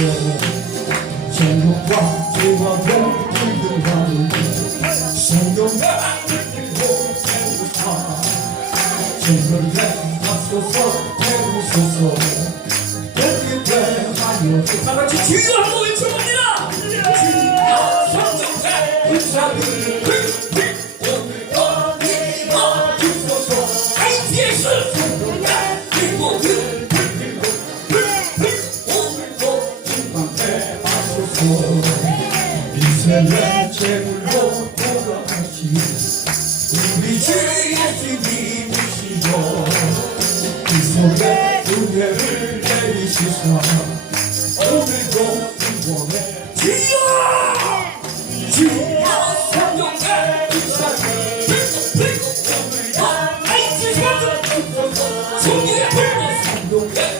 정욕과 죄와도 불등하는 성령과 불길로 세우사 정령에 하소서 배우소서 그때 하여 다 같이 주여 한번 외쳐봅니다 불사를 불 인생의 제물로 돌아가시 우리 주 예수님이시여. 그 손에 은혜를 내리시사. 오늘도 이번에 주여! 주여! 성령의 불고 불고 오늘도 아이치 주소서 성령의 불고 성령의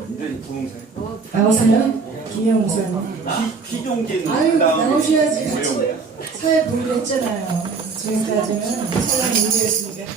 완전히 분홍색. 나오세요? 김영선. 피종진 아유, 그다음에 나오셔야지. 사회 분리했잖아요. 지금까지는 사람 문제였으니까.